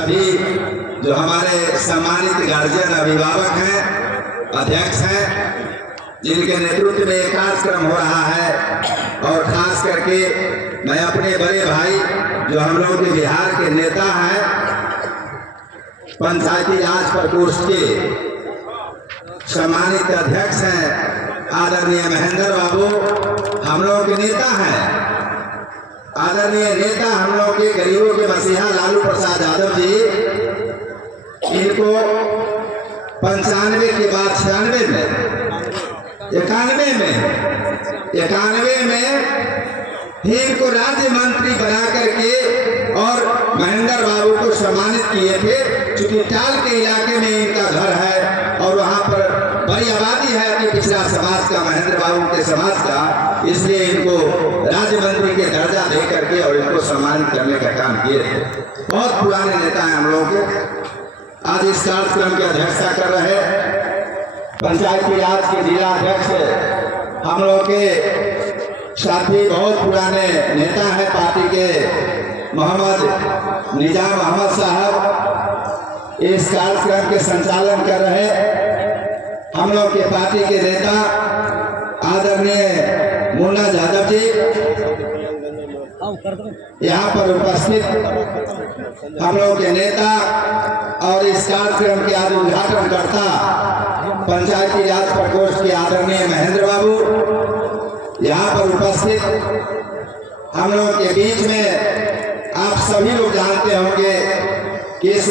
सभी जो हमारे सम्मानित गार्जियन अभिभावक हैं, अध्यक्ष हैं, जिनके नेतृत्व में एक कार्यक्रम हो रहा है। और खास करके मैं अपने बड़े भाई जो हम लोग के बिहार के नेता हैं, पंचायती राज प्रकोष्ठ के सम्मानित अध्यक्ष हैं आदरणीय महेंद्र बाबू, हम लोगों के नेता हैं। आदरणीय नेता हम लोग के गरीबों के मसीहा लालू प्रसाद यादव जी, इनको 95 के बाद 96 में 91 में ही इनको राज्य मंत्री बना करके और महेंद्र बाबू को सम्मानित किए थे। चूंकि टाल के इलाके में इनका घर है और वहाँ पर बड़ी आबादी है कि पिछड़ा समाज का, महेंद्र बाबू के समाज का, इसलिए इनको राज्य मंत्री के दर्जा दे करके और इनको सम्मानित करने का काम किए थे। बहुत पुराने नेता हैं हम लोग के। आज इस कार्यक्रम की अध्यक्षता कर रहे पंचायती राज के जिला अध्यक्ष हम लोग के साथी, बहुत पुराने नेता हैं पार्टी के, मोहम्मद निजाम अहमद साहब इस कार्यक्रम के संचालन कर रहे। हम लोग के पार्टी के नेता आदरणीय मुन्ना यादव जी यहाँ पर उपस्थित, हम लोग के नेता और इस कार्यक्रम के आज उद्घाटन करता पंचायती राज प्रकोष्ठ के आदरणीय महेंद्र बाबू यहाँ पर उपस्थित। हम लोग के बीच में आप सभी लोग जानते होंगे कि इस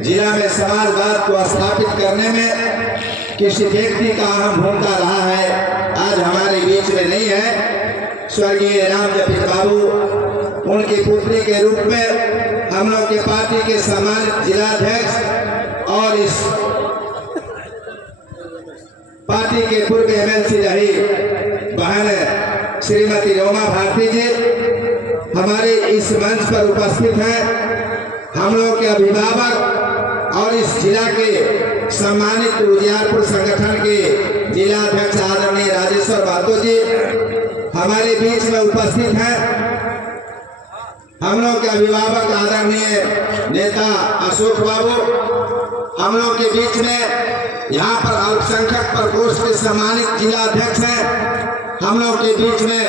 जिला में समाजवाद को स्थापित करने में किसी व्यक्ति का अहम भूमिका रहा है, आज हमारे बीच में नहीं है। स्वर्गीय राम जपित बाबू, उनकी पुत्री के रूप में हम लोग के पार्टी के सम्मानित जिलाध्यक्ष और इस पार्टी के पूर्व एमएलसी रही बहन श्रीमती रोमा भारती जी हमारे इस मंच पर उपस्थित हैं। हम लोग के अभिभावक और इस जिला के सम्मानित उजियारपुर संगठन के जिला अध्यक्ष आदरणीय राजेश्वर महतो जी हमारे बीच में उपस्थित हैं। हम लोग के अभिभावक आदरणीय नेता अशोक बाबू हम लोग के बीच में यहाँ पर अल्पसंख्यक प्रकोष्ठ के सम्मानित जिला अध्यक्ष हैं। हम लोग के बीच में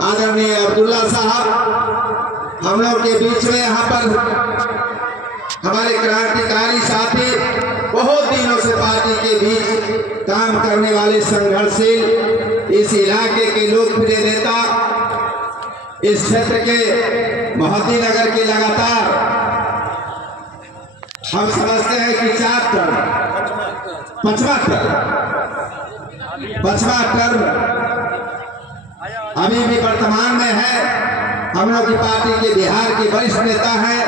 आदरणीय अब्दुल्ला साहब, हम लोग के बीच में यहाँ पर हमारे क्रांतिकारी साथी, बहुत दिनों से पार्टी के बीच काम करने वाले संघर्षशील, इस इलाके के लोकप्रिय नेता, इस क्षेत्र के मोहद्दी नगर के लगातार हम समझते हैं कि 4 टर्म 5वां टर्म अभी भी वर्तमान में है। हम लोग की पार्टी के बिहार के वरिष्ठ नेता हैं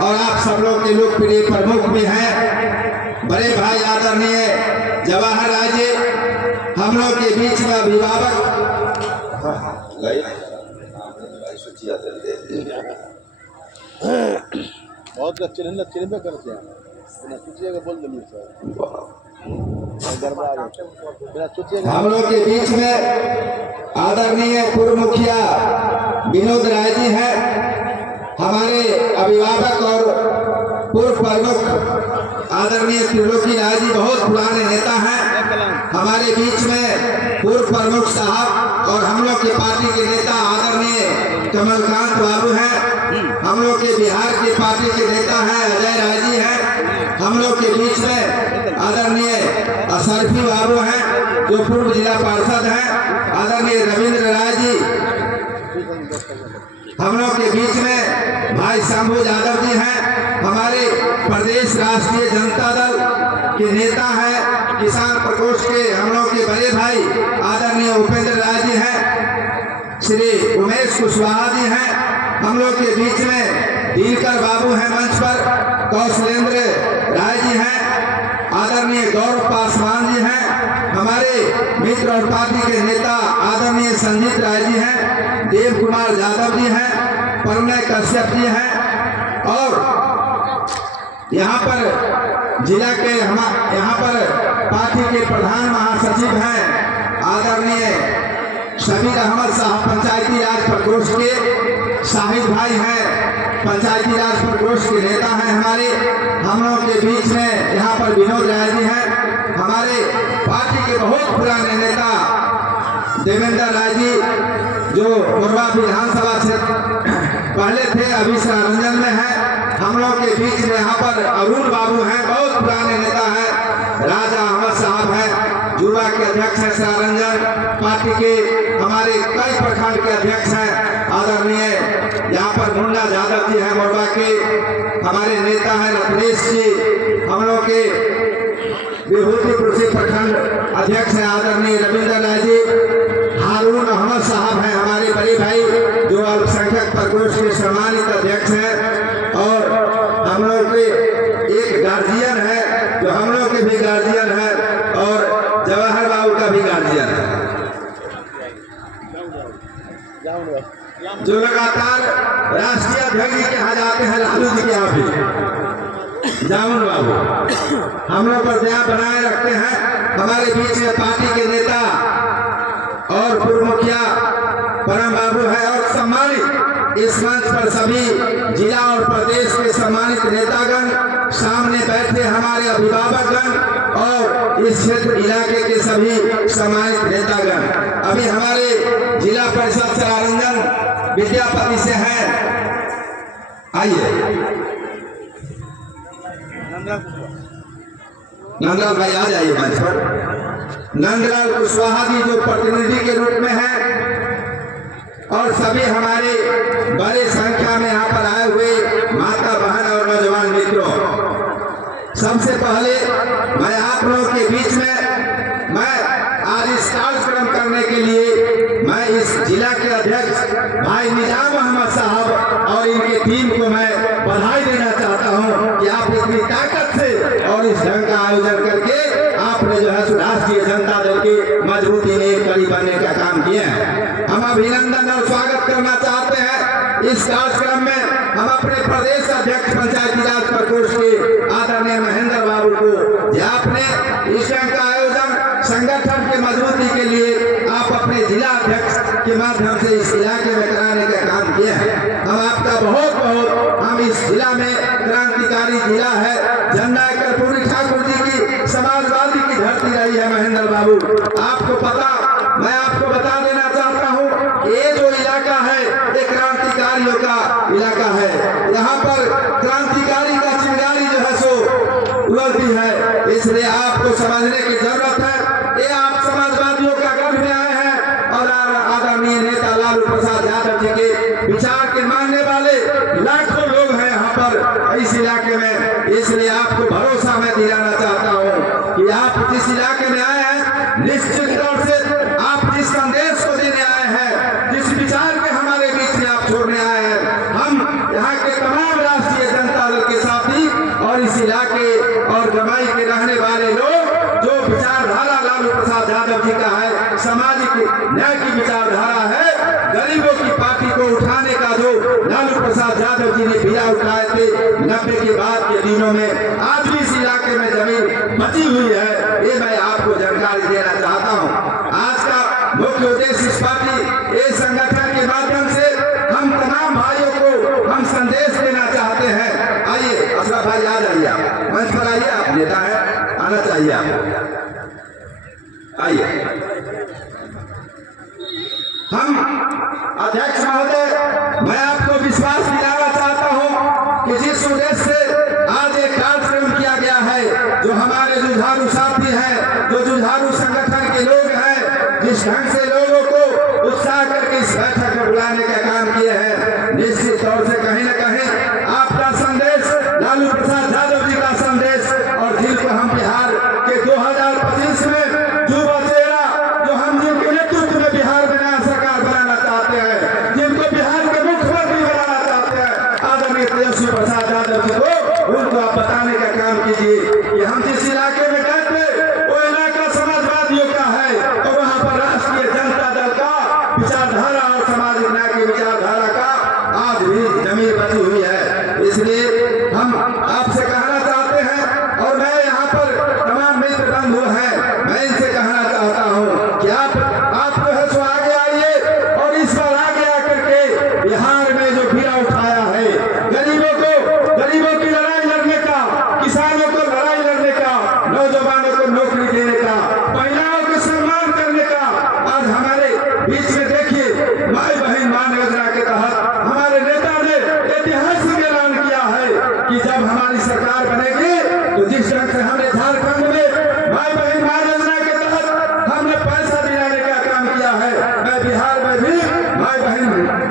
और आप सब लोग के लोकप्रिय प्रमुख भी हैं। बड़े भाई आदरणीय जवाहर राय जी हम लोग के बीच में अभिभावक बहुत अच्छे करते हैं, बोल हम लोग के बीच में आदरणीय पूर्व मुखिया विनोद राय जी हैं, हमारे अभिभावक और पूर्व प्रमुख आदरणीय त्रिलोकी राय जी बहुत पुराने नेता हैं। हमारे बीच में पूर्व प्रमुख साहब और हम लोग के पार्टी के नेता आदरणीय कमलकांत बाबू हैं। हम लोग के बिहार की पार्टी के नेता हैं अजय राय जी हैं। हम लोग के बीच में आदरणीय अशरफी बाबू हैं जो पूर्व जिला पार्षद हैं, आदरणीय रविंद्र राय जी। हम लोग के बीच में भाई शंभू यादव जी हैं, हमारे प्रदेश राष्ट्रीय जनता दल के नेता हैं, किसान प्रकोष्ठ के हम लोग के बड़े भाई आदरणीय उपेंद्र राय जी हैं, श्री उमेश कुशवाहा जी हैं। हम लोग के बीच में दिनकर बाबू हैं मंच पर, कौशलेंद्र राय जी हैं, आदरणीय गौरव पासवान जी हैं, हमारे मित्र और पार्टी के नेता आदरणीय संजीत राय जी हैं, देव कुमार यादव जी हैं, परमय कश्यप जी हैं और यहाँ पर जिला के यहाँ पर पार्टी के प्रधान महासचिव हैं आदरणीय शबीर अहमद साहब, पंचायती राज प्रकोष्ठ के शाहिद भाई हैं, पंचायती राज प्रकोष्ठ के नेता हैं हमारे। हम लोग के बीच में यहाँ पर विनोद राय जी हैं, हमारे पार्टी के बहुत पुराने नेता देवेंद्र राय जी जो मोरबा विधानसभा क्षेत्र पहले थे, अभी सरारंजन में है। हम लोग के बीच में यहाँ पर अरुण बाबू हैं, बहुत पुराने नेता हैं। राजा अहमद साहब हैं, युवा के अध्यक्ष हैं सरारंजन पार्टी के। हमारे कई प्रखंड के अध्यक्ष हैं आदरणीय यहाँ पर मुन्ना यादव जी हैं मोरबा के। हमारे नेता हैं रत्नेश जी, हम लोग के विभूतिपुर से प्रखंड अध्यक्ष हैं आदरणीय रविंद्र राय जी। हारून अहमद साहब हैं हमारे बड़े भाई जो अल्पसंख्यक प्रकोष्ठ के सम्मानित अध्यक्ष हैं। और हम लोग के एक गार्जियन है जो हम लोग के भी गार्जियन है और जवाहर बाबू का भी गार्जियन है जो लगातार राष्ट्रीय अध्यक्ष जी के यहाँ जाते हैं, लालू जी के यहाँ भी जामुन बाबू हम लोग पर दया बनाए रखते हैं। हमारे बीच में पार्टी के नेता और पूर्व मुखिया परम बाबू है और सम्मानित इस मंच पर सभी जिला और प्रदेश के सम्मानित नेतागण सामने बैठे हमारे अभिभावकगण और इस क्षेत्र इलाके के सभी सम्मानित नेतागण। अभी हमारे जिला परिषद सरारंजन विद्यापति से हैं, आइए नंदलाल भाई आ जाइए मंच पर। नंदलाल कुशवाहा जी जो प्रतिनिधि के रूप में हैं और सभी हमारे बड़ी संख्या में यहाँ पर आए हुए माता बहन और नौजवान मित्रों, सबसे पहले मैं आप लोगों के बीच में आज इस कार्यक्रम करने के लिए मैं इस जिला के अध्यक्ष भाई निजाम अहमद साहब और इनके टीम को मैं बधाई देना चाहता हूं कि आप इतनी ताकत से और इस ढंग का आयोजन करके आपने जो है राष्ट्रीय जनता दल की मजबूती में कड़ी बनने का काम किया है। हम अभिनंदन और स्वागत करना चाहते हैं इस कार्यक्रम में। हम अपने प्रदेश अध्यक्ष पंचायती राज प्रकोष्ठ के आदरणीय महेंद्र बाबू को आपने इस ढंग का आयोजन संगठन के मजबूती के लिए आप अपने जिला अध्यक्ष के माध्यम से इस इलाके में कराने का काम किया है। हम आपका बहुत बहुत हम इस जिला में क्रांतिकारी जिला है, जननायक कर्पूरी ठाकुर जी की समाजवादी की धरती रही है महेंद्र बाबू। आपको पता, मैं आपको बता देना चाहता हूँ ये जो इलाका है ये क्रांतिकारियों का इलाका है। यहाँ पर क्रांतिकारी का चिंगारी जो है सो उड़ती है, इसलिए आपको समझने की जरूरत है। ये आप समाजवादियों का गढ़ में आए हैं और आदरणीय नेता लालू प्रसाद यादव जी के विचार के मानने वाले लाखों लोग हैं यहाँ पर इस इलाके में। इसलिए आपको भरोसा मैं दिलाना चाहता हूँ कि आप जिस इलाके में आए हैं निश्चित तौर से आप जिस संदेश को देने आए हैं, जिस विचार के हमारे बीच में आप छोड़ने आए हैं, हम यहाँ के तमाम राष्ट्रीय जनता दल के साथी और इस इलाके और जमाई के रहने वाले लोग जो विचारधारा लालू प्रसाद यादव जी का है, सामाजिक न्याय की विचारधारा है, गरीबों की पार्टी को उठाने का जो लालू प्रसाद यादव जी ने बीड़ा उठाए थे 90 के बाद के दिनों में, आज भी इस इलाके में जमीन बची हुई है, ये मैं आपको जानकारी देना चाहता हूँ। आज का मुख्य उद्देश्य इस पार्टी इस संगठन के माध्यम से हम तमाम भाइयों को हम संदेश देना चाहते हैं। आइए अशरफ भाई आ जाइए, आप मंच पर आइए, आप नेता है, आना चाहिए आप, आइए। हम अध्यक्ष महोदय, मैं आपको विश्वास दिलाना चाहता हूं कि जिस उद्देश्य से आज एक कार्यक्रम किया गया है, जो हमारे जुझारू साथी हैं, जो जुझारू संगठन के लोग हैं, जिस ढंग से लोगों को उत्साह करके इस बैठक में बुलाने का काम किए हैं, निश्चित तौर से कहीं न कहीं आपका संदेश, लालू प्रसाद यादव जी का संदेश और जिनको हम बिहार के 2025 में युवा चेहरा जो हम जिनके नेतृत्व में बिहार में नया सरकार बनाना चाहते हैं, जिनको बिहार के मुख्यमंत्री बनाना चाहते हैं, आदरणीय तेजस्वी प्रसाद यादव जी को उनको आप बताने का काम कीजिए कि हम जिस इलाके में गए थे वो इलाका समाजवादियों का है और वहाँ पर राष्ट्रीय जनता दल का विचारधारा और सामाजिक न्याय की विचारधारा का आज भी जमीन बची हुई है। इसलिए हम आपसे कहना चाहते हैं और मैं यहाँ पर तमाम मित्र बंधु हैं, मैं इनसे कहना चाहता हूँ कि आप जो है सो आगे आइए और इस बार आगे आकर के बिहार में जो बीड़ा उठाया है, कि जब हमारी सरकार बनेगी तो जिस ढंग से हमने झारखंड में भाई बहन मान योजना के तहत हमने पैसा दिलाने का काम किया है, मैं बिहार में भी भाई बहन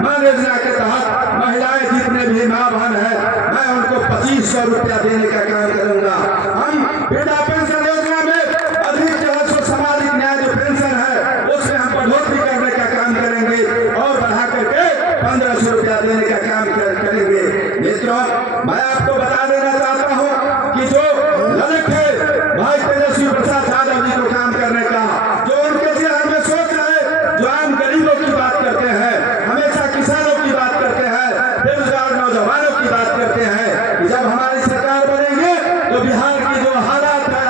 मान योजना के तहत महिलाएं जितने भी माँ बहन है मैं उनको 2500 रुपया देने का काम करूंगा। हम वृद्धा पेंशन योजना में अधिक जो है सो सामाजिक न्याय जो पेंशन है उसमें हम बढ़ोतरी करने का काम करेंगे और बढ़ा करके 1500 रुपया देने का काम करेंगे। मित्रों, मैं आपको बता देना चाहता हूँ कि जो ललक है भाई तेजस्वी प्रसाद यादव जी को काम करने का, जो उनके जहन में सोच रहे, जो आम गरीबों की बात करते हैं, हमेशा किसानों की बात करते हैं, बेरोजगार नौजवानों की बात करते हैं कि जब हमारी सरकार बनेगी तो बिहार की जो हालात है,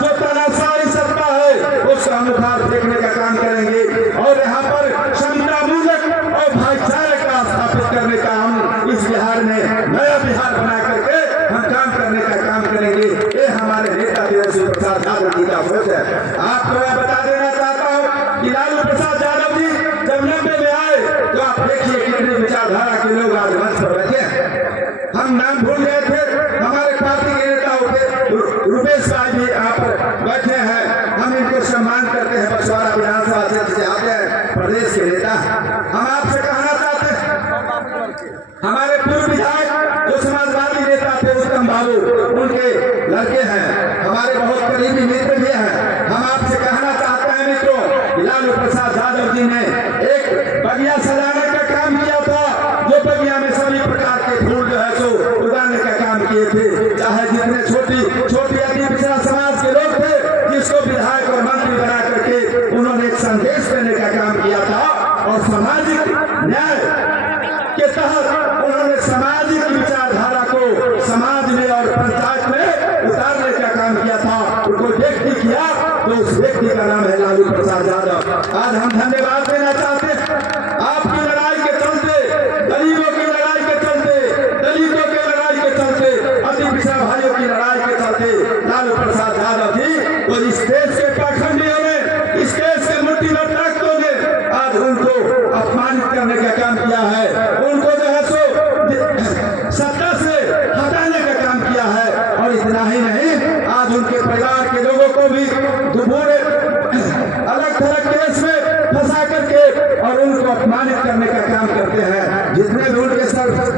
जो तानाशाही सत्ता है उसको हम उखाड़ फेंकने का काम करेंगे और यहाँ पर क्षमतामूलक और भाईचारे का स्थापित करने का हम इस बिहार में नया बिहार बना करके हम काम करने का काम करेंगे। ये हमारे नेता तेजस्वी प्रसाद यादव जी का सोच है। आपको मैं बता देना चाहता हूँ कि लालू प्रसाद यादव जी जब 90 में आए तो आप देखिए कितनी विचारधारा के लोग आज मंच पर बैठे हैं। हम नाम भूल गए थे, हमारे पार्टी के नेता होते रुपेश भाई भी यहाँ पर बैठे हैं, हम इनको सम्मान करते हैं। बछवाड़ा विधानसभा क्षेत्र से आते हैं, प्रदेश के नेता। हम आपसे कहना चाहते हैं हमारे पूर्व विधायक जो समाजवादी नेता थे उत्तम बाबू, उनके लड़के हैं, हमारे बहुत करीबी मित्र भी हैं। हम आपसे कहना चाहते हैं मित्रों, लालू प्रसाद यादव जी ने एक बगिया सजाने का काम किया था, जो बगिया में सभी प्रकार के फूल जो है सो उगाने का काम किए थे। चाहे जितने छोटी अति पिछड़ा समाज के लोग थे, जिसको विधायक और मंत्री बना करके उन्होंने एक संदेश देने का काम किया था और सामाजिक न्याय के तहत उन्होंने सामाजिक विचारधारा को समाज में और पंचायत में उतारने का काम किया था। उनको व्यक्ति किया तो उस व्यक्ति का नाम है लालू प्रसाद यादव। आज हम धन्यवाद देना चाहते हैं आपकी लड़ाई के चलते, गरीबों की लड़ाई के चलते, दलितों की लड़ाई के चलते, अति पिछड़ा भाइयों की लड़ाई के चलते लालू प्रसाद यादव जी तो इस देश के पाखंडियों ने, इस देश के मुट्ठीभर ताकतों ने आज उनको अपमानित करने का काम किया है, उनको जो है सो सत्ता से हटाने का काम किया है। और इतना ही नहीं, आज उनके परिवार के लोगों को भी दुबोरे अलग थलग केस में फंसा करके और उनको अपमानित करने का काम करते हैं। जितने भी उनके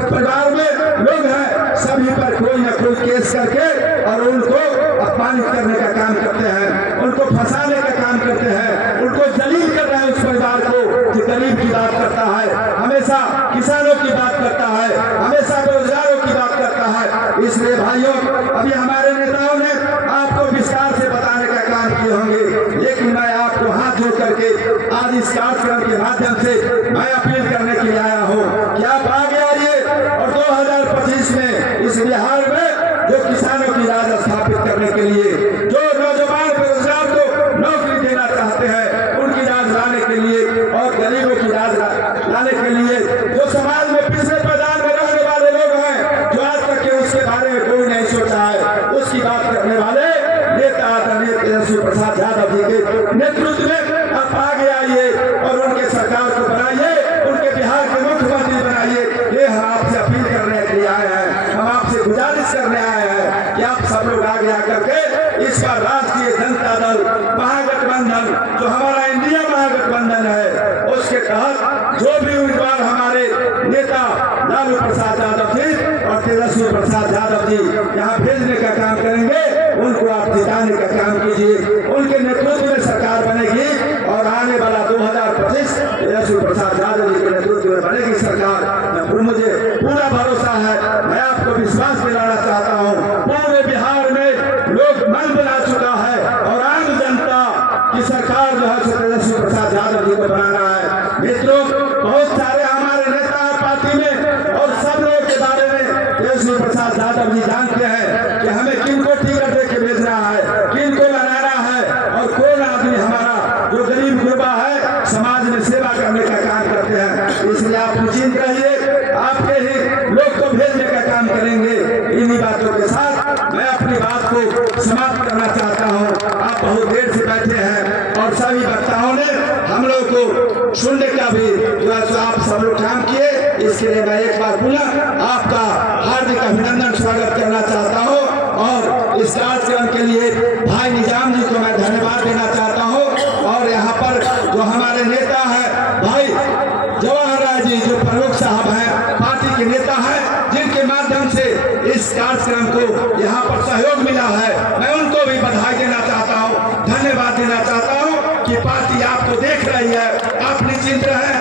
परिवार में लोग हैं सभी पर कोई न कोई केस करके और उनको अपमानित करने का काम करते हैं, उनको फंसाने का काम करते हैं, उनको जलील कर रहे हैं उस परिवार को जो गरीब की बात करता है, हमेशा किसानों की बात करता है, हमेशा बेरोजगारों की बात करता है। इसलिए भाइयों, अभी हमारे नेताओं ने आपको विस्तार से बताने का काम किए होंगे, लेकिन मैं आपको हाथ जोड़ करके आज इस कार्यक्रम के माध्यम से मैं अपील करने के लिए आया हूँ कि आप आगे आइए और 2025 में इस बिहार में जो किसानों की राज स्थापित करने के लिए, जो नौजवान बेरोजगार को नौकरी देना चाहते हैं उनकी राज लाने के लिए और गरीबों की राज लाने के लिए, जो समाज में पिछले प्रदान में रहने वाले लोग हैं जो आज तक के उसके बारे में कोई नहीं सोचा है, उसकी बात करने वाले नेता आदरणीय तेजस्वी प्रसाद यादव जी के नेतृत्व में आप आगे आइए और उनके सरकार को बनाइए, उनके बिहार के मुख्यमंत्री बनाइए। ये हम आपसे अपील करने के लिए आए हैं, हम आपसे गुजारिश करने आए हैं कि आप सब लोग आगे आकर के इस बार राष्ट्रीय जनता दल महागठबंधन जो हमारा इंडिया महागठबंधन है उसके तहत जो भी उम्मीदवार हमारे नेता लालू प्रसाद यादव जी और तेजस्वी प्रसाद यादव जी यहाँ भेजने का काम करेंगे, उनको आप जिताने का काम कीजिए। उनके नेतृत्व में सरकार बनेगी और आने वाला 2025 तेजस्वी प्रसाद यादव जी के नेतृत्व में बनेगी सरकार। मुझे पूरा भरोसा है, मैं आपको विश्वास दिलाना चाहता हूँ, पूरे बिहार में लोग मन बना चुका है और आम जनता की सरकार जो है तेजस्वी प्रसाद यादव जी को बनाना है। मित्रों, बहुत सारे हमारे नेता पार्टी में और सब लोगों के बारे में तेजस्वी प्रसाद यादव जी जानते हैं कि हमें किनको टिकट दे के भेजना है, किनको लड़ाना है और कौन आदमी हमारा जो गरीब गुरबा है समाज में सेवा करने का काम करते हैं। इसलिए आप निश्चिंत रहिए, आपके ही लोग को भेजने का काम करेंगे। इन्हीं बातों के साथ मैं अपनी बात को समाप्त करना चाहता हूँ। आप बहुत देर से बैठे हैं और सभी वक्ताओं ने हम लोग को सुनने का भी जो आप सब लोग काम किए, इसके लिए मैं एक बार पुनः आपका हार्दिक अभिनंदन स्वागत करता हूं। कार्यक्रम को यहाँ पर सहयोग मिला है, मैं उनको भी बधाई देना चाहता हूँ, धन्यवाद देना चाहता हूँ कि पार्टी आपको देख रही है। आप निश्चिंत रहें,